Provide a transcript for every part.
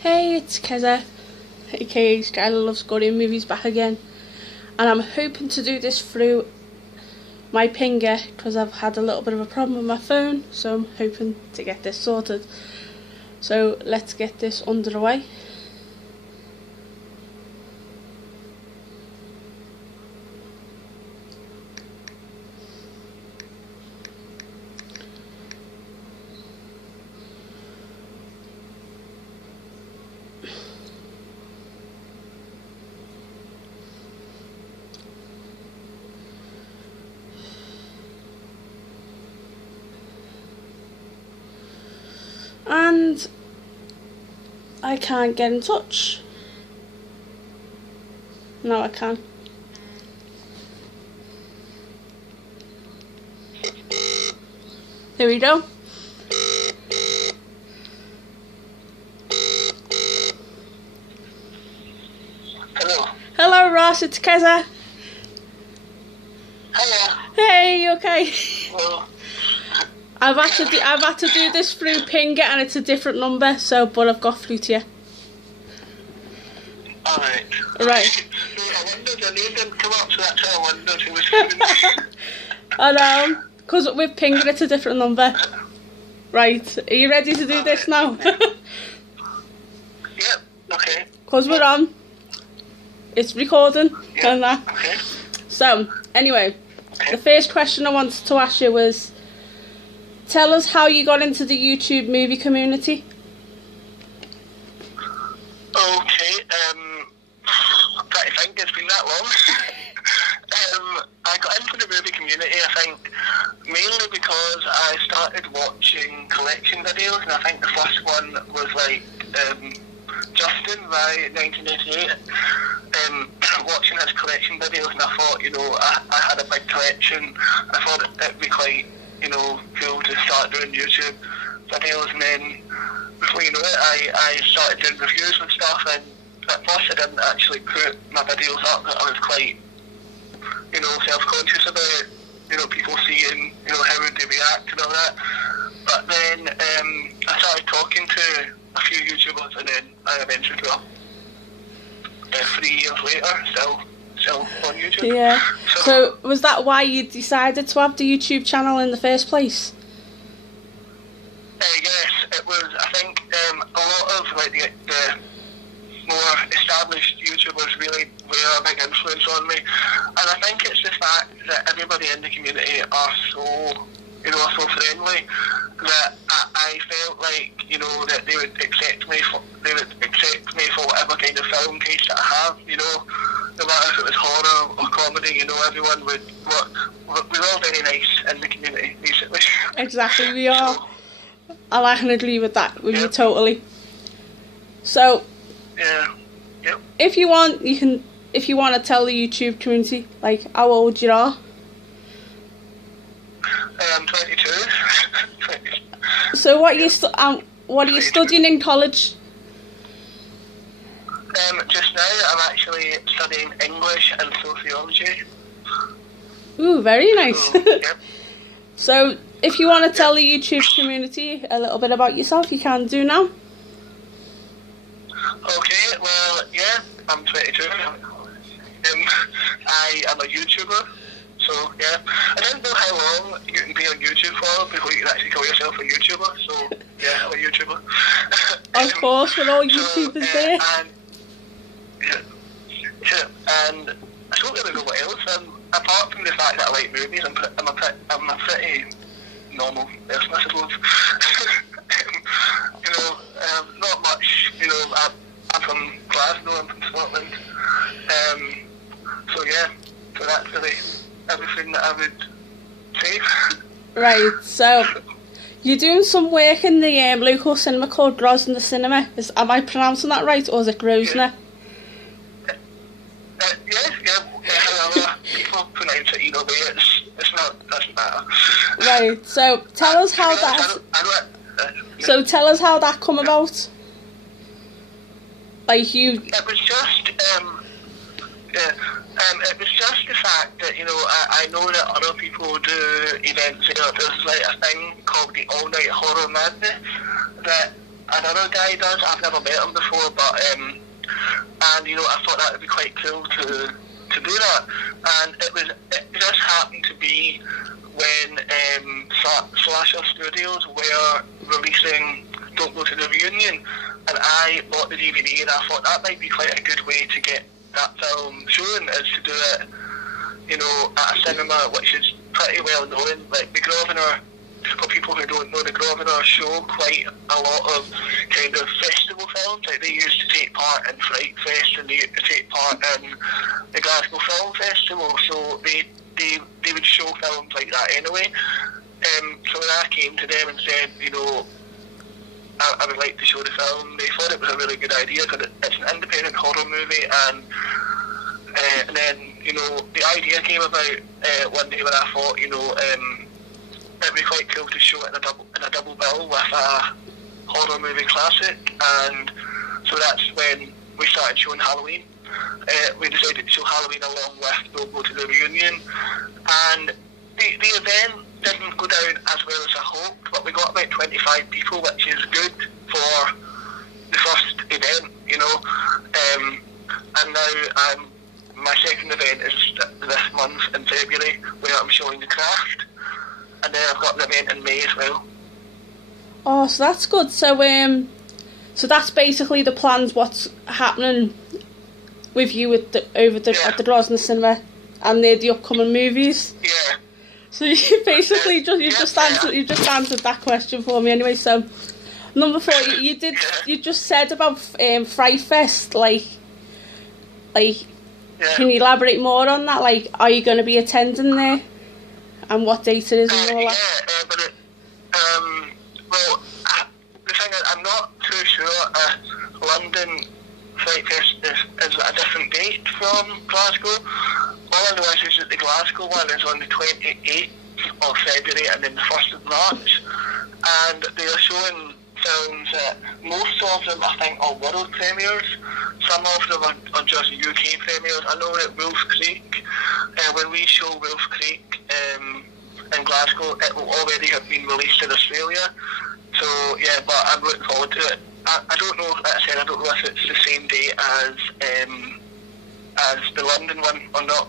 Hey, it's Keza, aka Skylar Loves Going Movies, back again, and I'm hoping to do this through my pinger because I've had a little bit of a problem with my phone, so I'm hoping to get this sorted. So let's get this underway. And I can't get in touch. No, I can. Here we go. Hello. Hello, Ross. It's Keza. Hello. Hey, you okay? Hello. I've had to do this through Pinger, and it's a different number. But I've got through to you. Alright. Right. I wondered, your name didn't come up, so that's how I wondered who was calling me. I know, because with Pinger it's a different number. Right, are you ready to do this now? Yep, okay. Because we're on. It's recording, Yep. and that. Okay. So, anyway, the first question I wanted to ask you was, tell us how you got into the YouTube movie community. Okay, I'm trying to think, it's been that long. I got into the movie community, I think, mainly because I started watching collection videos, and I think the first one was like Justin by 1988. Watching his collection videos, and I thought, I had a big collection, and I thought it'd be quite, cool to start doing YouTube videos, and then before you know it, I started doing reviews and stuff, and at first I didn't actually put my videos up, that I was quite, self-conscious about, people seeing, how would they react and all that. But then I started talking to a few YouTubers, and then I eventually got 3 years later, still on YouTube. Yeah. So was that why you decided to have the YouTube channel in the first place? Yes, it was. I think a lot of like the more established YouTubers really were a big influence on me, and I think it's the fact that everybody in the community are so so friendly that I felt like that they would accept me for whatever kind of film taste that I have. No matter if it was horror or comedy, everyone would work. We're all very nice in the community, basically. Exactly, we are. So, I can agree with that with you Yep. totally. So, yeah. Yep. if you want, if you want to tell the YouTube community like how old you are. I'm 22. So what are you studying in college? Just now I'm actually studying English and sociology. Ooh, very nice. So, yep. So if you want to tell the YouTube community a little bit about yourself, you can do now. Okay, well, yeah, I'm 22. I am a YouTuber, so yeah. I don't know how long you can be on YouTube for before you can actually call yourself a YouTuber, so yeah, I'm a YouTuber. Of course, we're all YouTubers there. And I don't really know what else. Apart from the fact that I like movies, I'm a pretty normal person, I suppose. Not much. I'm from Glasgow. I'm from Scotland. So yeah, so that's really everything that I would say. Right, so you're doing some work in the local cinema called Grosvenor Cinema. Am I pronouncing that right, or is it Grosvenor? Yeah. People pronounce it either way. It's not, doesn't matter. Right. So tell us how that. So tell us how that come about. Like you. It was just it was just the fact that I know that other people do events. There's like a thing called the All Night Horror Madness that another guy does. I've never met him before, but and I thought that would be quite cool to do that. And it just happened to be when Slasher Studios were releasing Don't Go to the Reunion, and I bought the DVD, and I thought that might be quite a good way to get that film shown, is to do it, at a cinema which is pretty well known. Like the Grosvenor, for people who don't know, the Grosvenor show quite a lot of kind of festival films. Like they used to take part in Fright Fest, and they used to take part in the Glasgow Film Festival, so they would show films like that anyway. So when I came to them and said, I would like to show the film, they thought it was a really good idea because it's an independent horror movie, and then the idea came about one day when I thought it'd be quite cool to show it in a double bill with a horror movie classic, and so that's when we started showing Halloween. We decided to show Halloween along with Don't Go to the Reunion, and the event didn't go down as well as I hoped, but we got about 25 people, which is good for the first event, and now my second event is this month in February, where I'm showing The Craft, and then I've got an event in May as well. Oh, so that's good. So that's basically the plans. What's happening with you at the Grosvenor Cinema, and the upcoming movies? Yeah. So you basically just answered that question for me anyway. So number 4, you just said about Fright Fest, can you elaborate more on that? Like, are you going to be attending there, and what date it is and all that? Yeah, but well, the thing is, I'm not too sure if London Fright Fest is a different date from Glasgow. All I know is that the Glasgow one is on the 28th of February and then the 1st of March, and they are showing films that most of them I think are world premieres. Some of them are just UK premieres. I know that Wolf Creek, when we show Wolf Creek in Glasgow, it will already have been released in Australia. So yeah, but I'm looking forward to it. I don't know. Like I said, I don't know if it's the same day as the London one or not.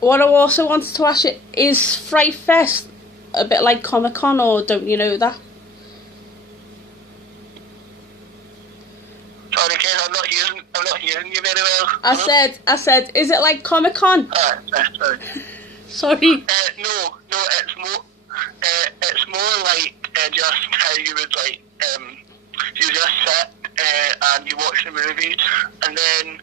What I also wanted to ask you, is Fright Fest a bit like Comic-Con, or don't you know that? Sorry, Ken, I'm not hearing you very well. I said, is it like Comic-Con? Sorry. Sorry. No, it's more like just how you would you just sit and you watch the movie, and then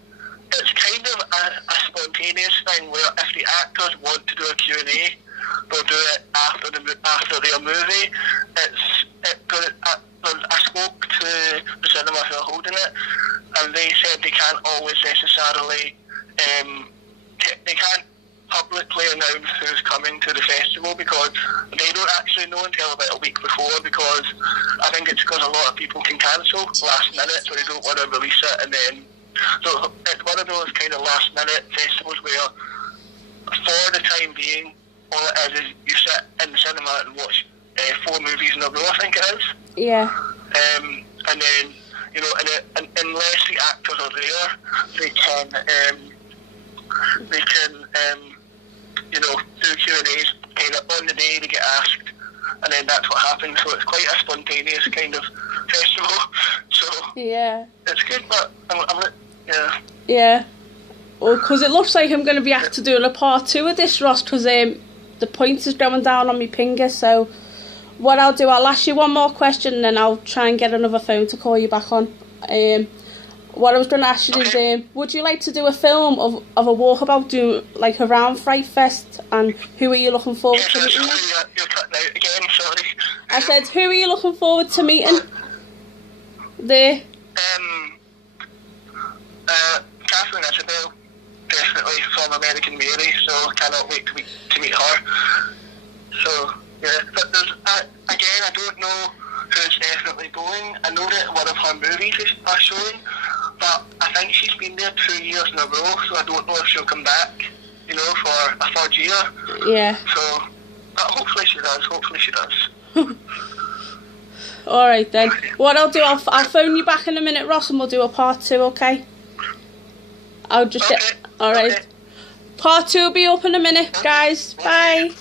it's kind of a spontaneous thing where if the actors want to do a Q&A, they'll do it after their movie. I spoke to the cinema who are holding it, and they said they can't always necessarily they can't publicly announce who's coming to the festival because they don't actually know until about a week before, because I think it's because a lot of people can cancel last minute, so they don't want to release it, and then so it's one of those kind of last minute festivals where for the time being all it is you sit in the cinema and watch 4 movies in a row, I think it is. Yeah. And then and unless the actors are there, they can do Q&As kind of on the day they get asked, and then that's what happens. So it's quite a spontaneous kind of festival. So yeah, it's good, but yeah. Yeah. Well, because it looks like I'm going to be asked to do a part 2 of this, Ross, because the points is going down on my finger. So what I'll do, I'll ask you one more question, and then I'll try and get another phone to call you back on. What I was going to ask you is, would you like to do a film of a walkabout, around Fright Fest, and who are you looking forward to meeting? You're cutting out again, sorry. I said, who are you looking forward to meeting there? Catherine Isabel, definitely, from American Mary, so cannot wait to meet her. So, yeah, but I don't know who's definitely going. I know that one of her movies are showing, but I think she's been there 2 years in a row, so I don't know if she'll come back, for a 3rd year. Yeah. So, but hopefully she does. Alright then. What I'll do, I'll phone you back in a minute, Ross, and we'll do a part 2, okay? I'll just get... Alright. Okay. Part 2 will be up in a minute, guys. Bye.